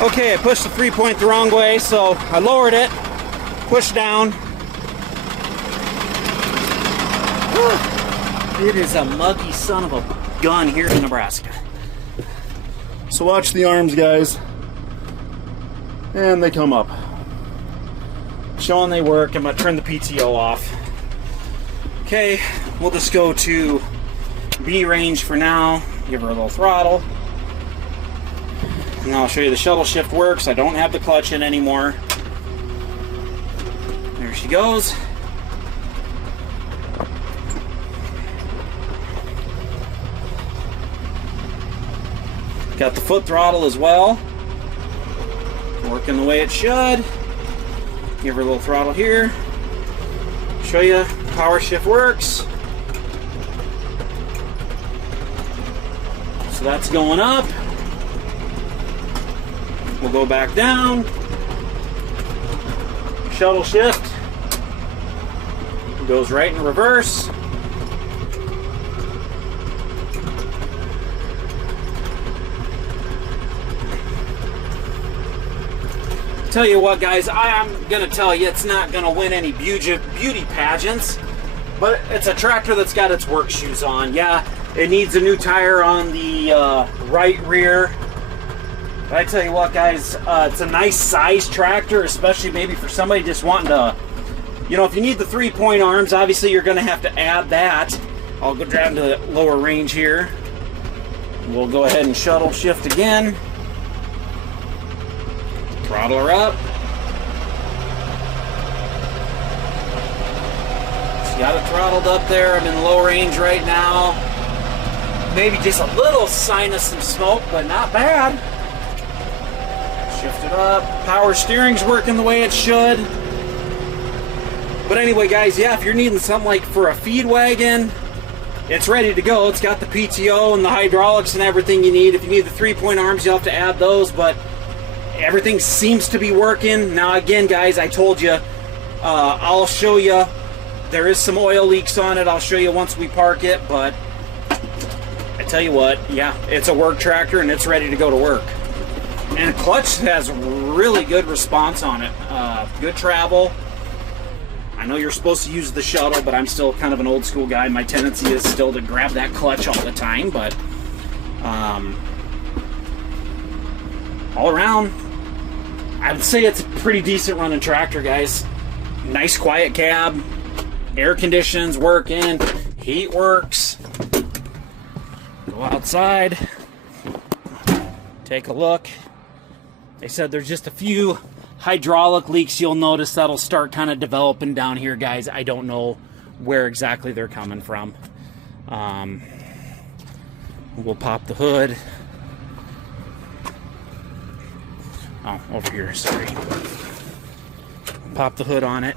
Okay, I pushed the 3-point the wrong way, so I lowered it, pushed down. It is a muggy son of a gun here in Nebraska. So watch the arms, guys. And they come up. Showing they work. I'm going to turn the PTO off. Okay, we'll just go to B range for now. Give her a little throttle. And I'll show you the shuttle shift works. I don't have the clutch in anymore. There she goes. Got the foot throttle as well. Working the way it should. Give her a little throttle here. Show you power shift works. So that's going up. We'll go back down. Shuttle shift. Goes right in reverse. Tell you what, guys, I'm gonna tell you it's not gonna win any beauty pageants, but it's a tractor that's got its work shoes on. Yeah, it needs a new tire on the right rear. But I tell you what, guys, it's a nice size tractor, especially maybe for somebody just wanting to, you know, if you need the 3-point arms, obviously you're gonna have to add that. I'll go down to the lower range here. We'll go ahead and shuttle shift again. Throttle her up. She's got it throttled up there. I'm in low range right now. Maybe just a little sign of some smoke, but not bad. Shift it up. Power steering's working the way it should. But anyway, guys, yeah, if you're needing something like for a feed wagon, it's ready to go. It's got the PTO and the hydraulics and everything you need. If you need the 3-point arms, you'll have to add those, but everything seems to be working. Now again, guys, I told you, I'll show you. There is some oil leaks on it. I'll show you once we park it, but I tell you what, yeah, it's a work tractor and it's ready to go to work. And the clutch has really good response on it. Good travel. I know you're supposed to use the shuttle, but I'm still kind of an old school guy. My tendency is still to grab that clutch all the time, but all around, I would say it's a pretty decent running tractor, guys. Nice quiet cab, air conditions working, heat works. Go outside, take a look. They said there's just a few hydraulic leaks you'll notice that'll start kind of developing down here, guys. I don't know where exactly they're coming from. We'll pop the hood. Oh, over here, sorry. Pop the hood on it.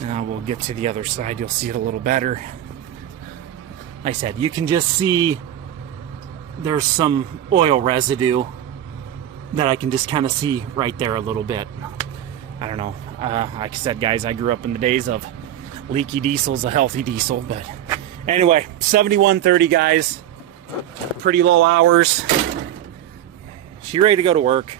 Now we'll get to the other side. You'll see it a little better. Like I said, you can just see there's some oil residue that I can just kind of see right there a little bit. I don't know. Like I said, guys, I grew up in the days of leaky diesel's a healthy diesel. But anyway, 7130, guys. Pretty low hours. She ready to go to work.